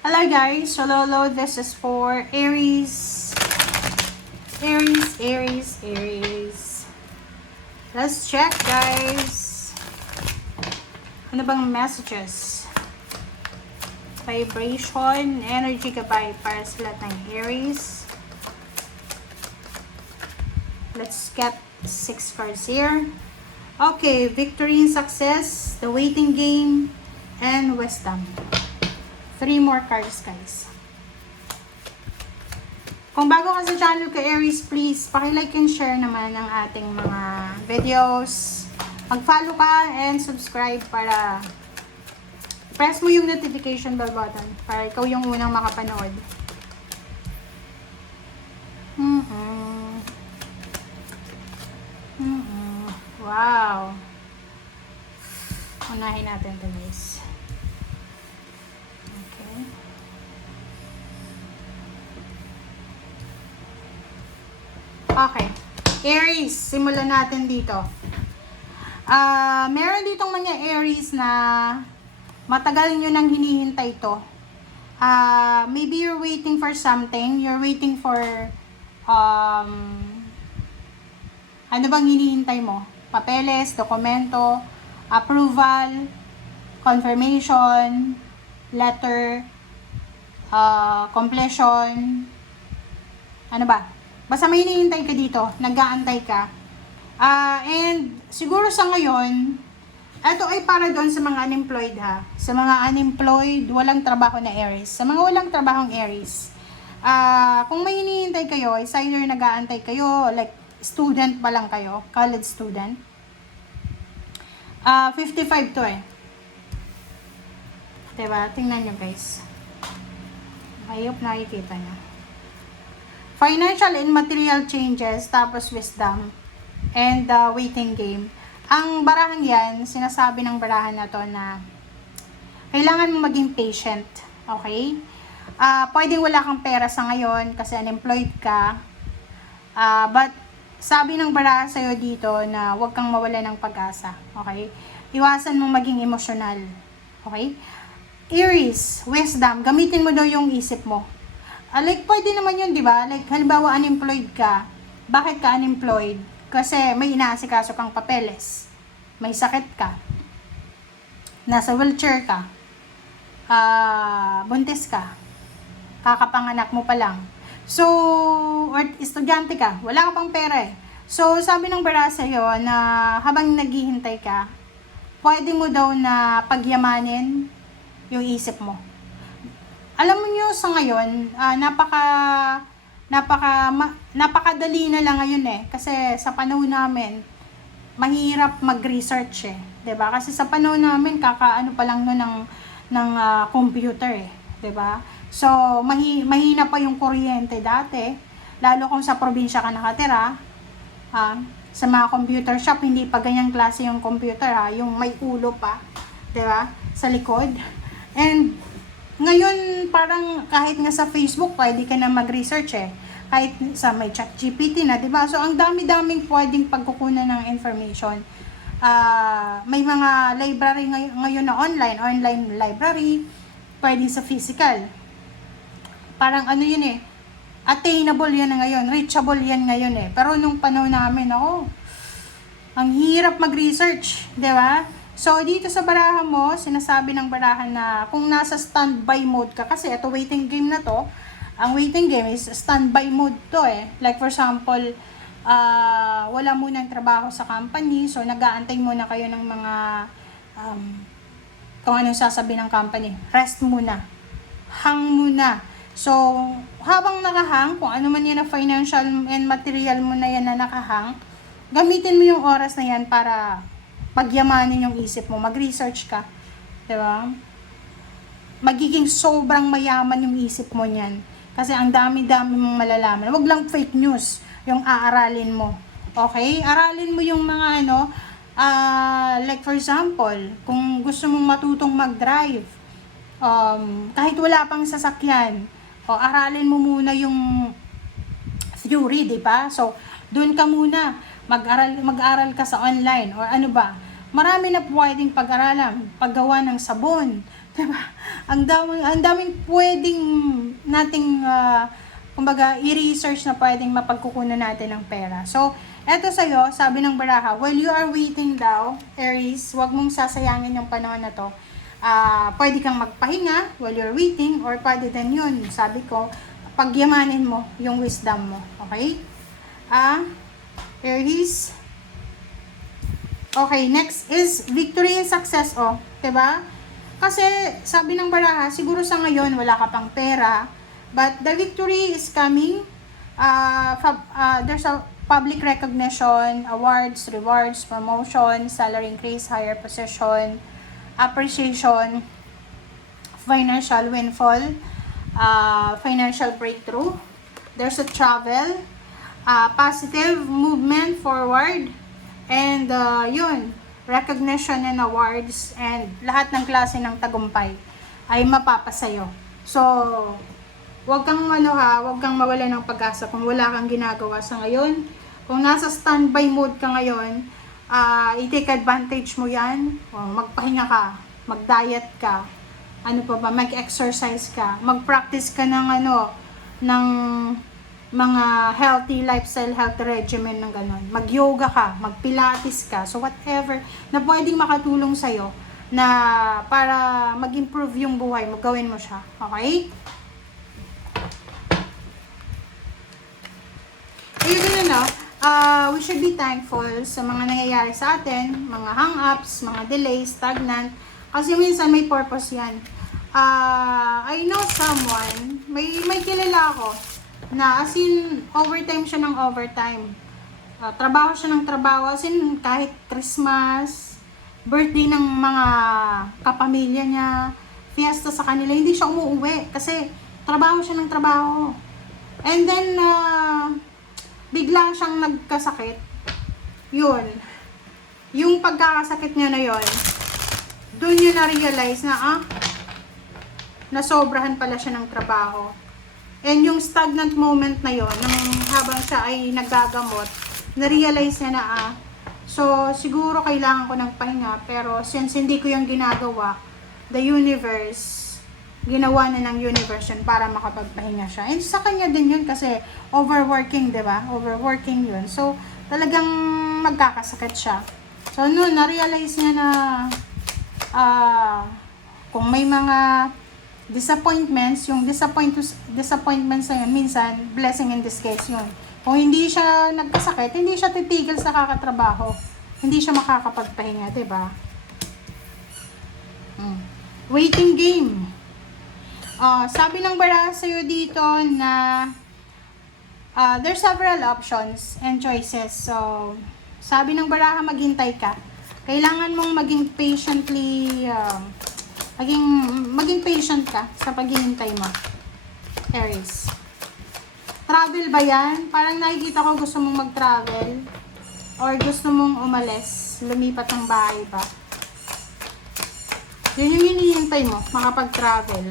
Hello guys, so Lolo, this is for Aries. Aries. Let's check guys. Ano bang messages? Vibration, energy gabay para sa lahat ng Aries. Let's get 6 cards here. Okay, victory and success, the waiting game, and wisdom. 3 more cards guys. Kung bago ka sa channel ka Aries, please paki-like and share naman ang ating mga videos. Mag-follow ka and subscribe para press mo yung notification bell button para ikaw yung unang makapanood. Wow. Unahin natin ito guys. Okay. Aries, simulan natin dito. Meron ditong mga Aries na matagal nyo nang hinihintay to. Maybe you're waiting for something. You're waiting for ano bang hinihintay mo? Papeles, dokumento, approval, confirmation, letter, completion, ano ba? Basta may hinihintay ka dito, nag-aantay ka. And siguro sa ngayon, ito ay para doon sa mga unemployed ha. Sa mga unemployed, walang trabaho na Aries. Sa mga walang trabahong Aries, kung may hinihintay kayo, is either nag-aantay kayo, like student pa lang kayo, college student. 55 to eh. Diba? Tingnan nyo guys. I hope nakikita nyo. Financial and material changes, tapos wisdom, and waiting game. Ang barahan yan, sinasabi ng barahan na to na kailangan mo maging patient, okay? Pwedeng wala kang pera sa ngayon kasi unemployed ka, but sabi ng barahan sa'yo dito na huwag kang mawala ng pag-asa, okay? Iwasan mo maging emosyonal, okay? Aries, wisdom, gamitin mo daw yung isip mo. Like, pwede naman yun, di ba? Like, halimbawa, unemployed ka. Bakit ka unemployed? Kasi may inaasikaso kang papeles. May sakit ka. Nasa wheelchair ka. Buntis ka. Kakapanganak mo pa lang. So, or estudyante ka. Wala ka pang pera eh. So, sabi ng bara sa'yo na habang naghihintay ka, pwede mo daw na pagyamanin yung isip mo. Alam mo nyo sa ngayon, napakadali na lang ngayon eh. Kasi sa panahon namin, mahirap mag-research eh. 'Di ba? Kasi sa panahon namin, kakaano pa lang no ng computer eh. 'Di ba? So, mahina pa yung kuryente dati. Lalo kung sa probinsya ka nakatira, sa mga computer shop, hindi pa ganyang klase yung computer yung may ulo pa. 'Di ba? Sa likod. And ngayon, parang kahit nga sa Facebook, pwede ka na mag-research eh. Kahit sa may ChatGPT na, diba? So, ang dami-daming pwedeng pagkukunan ng information. May mga library ngayon na online library, pwede sa physical. Parang ano yun eh, attainable yan na ngayon, reachable yan ngayon eh. Pero nung panahon namin, ang hirap mag-research, diba? So, dito sa barahan mo, sinasabi ng barahan na kung nasa standby mode ka, kasi ito waiting game na to, ang waiting game is standby mode to eh. Like for example, wala munang trabaho sa company, so nag-aantay muna kayo ng mga, kung anong sasabihin ng company, rest muna, hang muna. So, habang nakahang, kung ano man yan na financial and material mo na yan na nakahang, gamitin mo yung oras na yan para pagyamanin yung isip mo, mag-research ka, diba? Magiging sobrang mayaman yung isip mo niyan. Kasi ang dami-dami mong malalaman. Huwag lang fake news yung aaralin mo. Okay? Aralin mo yung mga like for example, kung gusto mong matutong mag-drive, kahit wala pang sasakyan, aralin mo muna yung theory, diba? So, doon ka muna. Mag-aral ka sa online or ano ba. Marami na pwedeng pag-aralan. Paggawa ng sabon, Diba? Ang daming pwedeng nating, kumbaga, i-research na pwedeng mapagkukunan natin ng pera. So, eto sa'yo, sabi ng baraha, while you are waiting daw, Aries, wag mong sasayangin yung panahon na to. Pwede kang magpahinga while you're waiting, or pwede din yun, sabi ko, pagyamanin mo yung wisdom mo. Okay? Aries. Okay, next is victory and success. Diba? Kasi, sabi ng baraha, siguro sa ngayon, wala ka pang pera, but the victory is coming. There's a public recognition, awards, rewards, promotion, salary increase, higher position, appreciation, financial windfall, financial breakthrough. There's a travel, positive movement forward, and yun, recognition and awards, and lahat ng klase ng tagumpay ay mapapasayo. So, wag kang mawala ng pag-asa kung wala kang ginagawa sa ngayon. Kung nasa standby mode ka ngayon, i-take advantage mo yan. Magpahinga ka, mag-diet ka, mag-exercise ka, mag-practice ka ng ng mga healthy lifestyle, healthy regimen ng ganon. Mag-yoga ka, mag-pilates ka, so whatever na pwedeng makatulong sa'yo na para mag-improve yung buhay mo, gawin mo siya. Okay? Even we should be thankful sa mga nangyayari sa atin, mga hang-ups, mga delays, stagnant, kasi minsan may purpose yan. I know someone, may kilala ako, na as in, overtime siya ng overtime. Trabaho siya ng trabaho, as in, kahit Christmas, birthday ng mga kapamilya niya, fiesta sa kanila, hindi siya umuuwi kasi trabaho siya ng trabaho. And then, bigla siyang nagkasakit. Yun. Yung pagkakasakit niya na yun, doon niya na-realize na, nasobrahan pala siya ng trabaho. And yung stagnant moment na yon, habang siya ay nagagamot, na-realize niya na, so siguro kailangan ko ng pahinga, pero since hindi ko yung ginagawa, the universe, ginawa na ng universe yun para makapagpahinga siya. And sa kanya din yun kasi overworking, diba? Overworking yun. So, talagang magkakasakit siya. So, noon, na-realize niya na, kung may mga disappointments, yung disappointments na yun, minsan, blessing in disguise yun. Kung hindi siya nagkasakit, hindi siya titigil sa kakatrabaho. Hindi siya makakapagpahinga, diba? Waiting game. Sabi ng baraha sa'yo dito na there's several options and choices. So, sabi ng baraha, maghintay ka. Kailangan mong maging patient ka sa paghihintay mo. Aries. Travel ba yan? Parang nakikita ko gusto mong mag-travel or gusto mong umalis, lumipat ng bahay ba? Yun yung hinihintay mo, makapag-travel.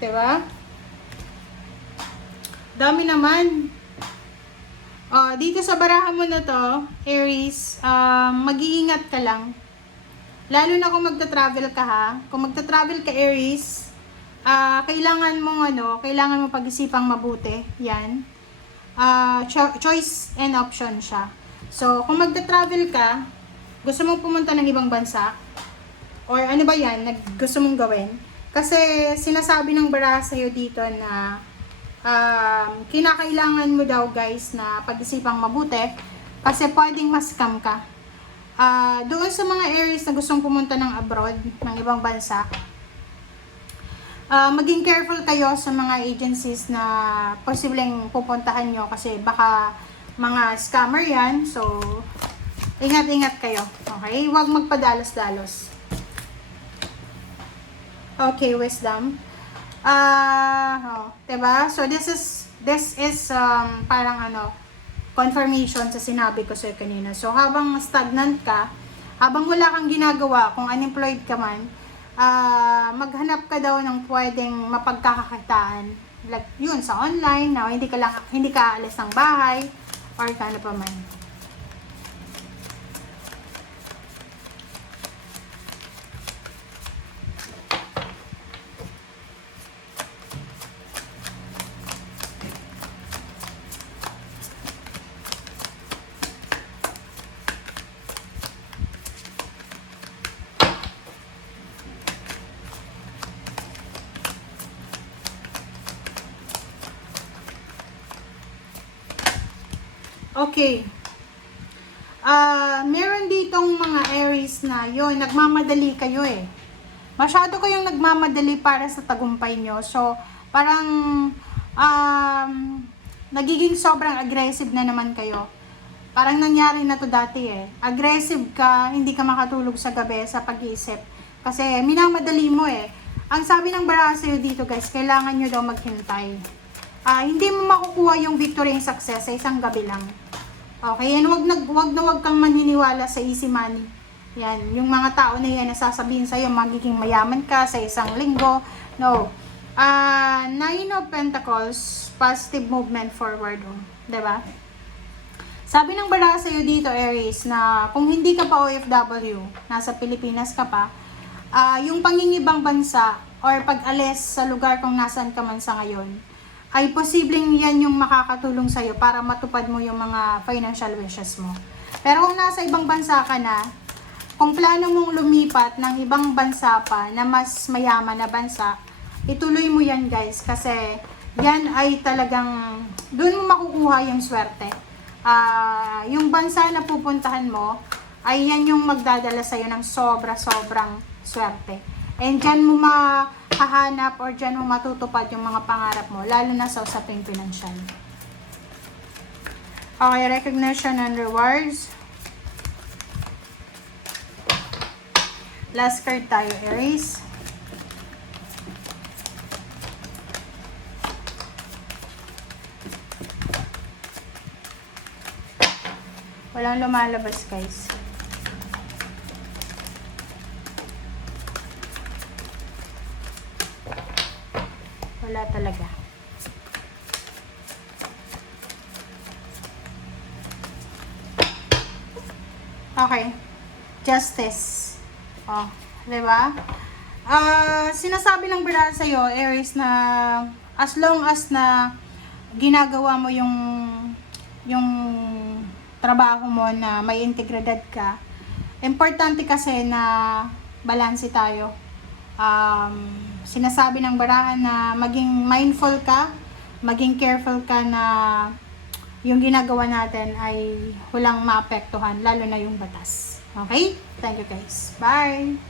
Diba? Dami naman. Dito sa baraha mo na to, Aries, mag-iingat ka lang. Lalo na kung magta-travel ka ha. Kung magta-travel ka, Aries, kailangan mong pag-isipang mabuti. Yan. Choice and option siya. So, kung magta-travel ka, gusto mong pumunta ng ibang bansa, or ano ba yan, gusto mong gawin, kasi sinasabi ng baraha sa'yo dito na kinakailangan mo daw guys na pag-isipang mabuti kasi pwedeng ma-scam ka. Doon sa mga Aries na gustong pumunta ng abroad, ng ibang bansa, maging careful kayo sa mga agencies na posibleng pupuntahan nyo kasi baka mga scammer yan. So, ingat-ingat kayo. Okay? Huwag magpadalos-dalos. Okay, wisdom. Diba? So, this is parang confirmation sa sinabi ko sa'yo kanina. So, habang stagnant ka, habang wala kang ginagawa, kung unemployed ka man, maghanap ka daw ng pwedeng mapagkakakitaan. Like, yun, sa online, na hindi ka aalis ng bahay, or ano pa man. Okay. Meron ditong mga Aries na yun, nagmamadali kayo eh. Masyado kayong nagmamadali para sa tagumpay nyo. So, parang nagiging sobrang aggressive na naman kayo. Parang nangyari na to dati eh. Aggressive ka, hindi ka makatulog sa gabi sa pag-iisip. Kasi minamadali mo eh. Ang sabi ng bara sa'yo dito guys, kailangan nyo daw maghintay. Hindi mo makukuha yung victory and success sa isang gabi lang. Okay, and wag kang maniniwala sa easy money. Yan, yung mga tao na yan nasasabihin sa'yo, magiging mayaman ka sa isang linggo. No. Nine of Pentacles, positive movement forward. Diba? Sabi ng bara sa'yo dito, Aries, na kung hindi ka pa OFW, nasa Pilipinas ka pa, yung pangingibang bansa or pag-alis sa lugar kung nasan ka man sa ngayon, ay posibleng yan yung makakatulong sa'yo para matupad mo yung mga financial wishes mo. Pero kung nasa ibang bansa ka na, kung plano mong lumipat ng ibang bansa pa na mas mayaman na bansa, ituloy mo yan guys kasi yan ay talagang doon mo makukuha yung swerte. Yung bansa na pupuntahan mo ay yan yung magdadala sa'yo ng sobrang swerte. And dyan mo mahahanap or dyan mo matutupad yung mga pangarap mo, lalo na sa usaping pinansyal. Okay, recognition and rewards. Last card tayo, Aries. Walang lumalabas, guys. Wala talaga. Okay. Justice. Oh, 'di ba? Sinasabi ng biraan sa iyo, Aries, na as long as na ginagawa mo yung trabaho mo na may integridad ka, importante kasi na balanse tayo. Sinasabi ng barahan na maging mindful ka, maging careful ka na yung ginagawa natin ay walang maapektuhan, lalo na yung batas. Okay? Thank you guys. Bye!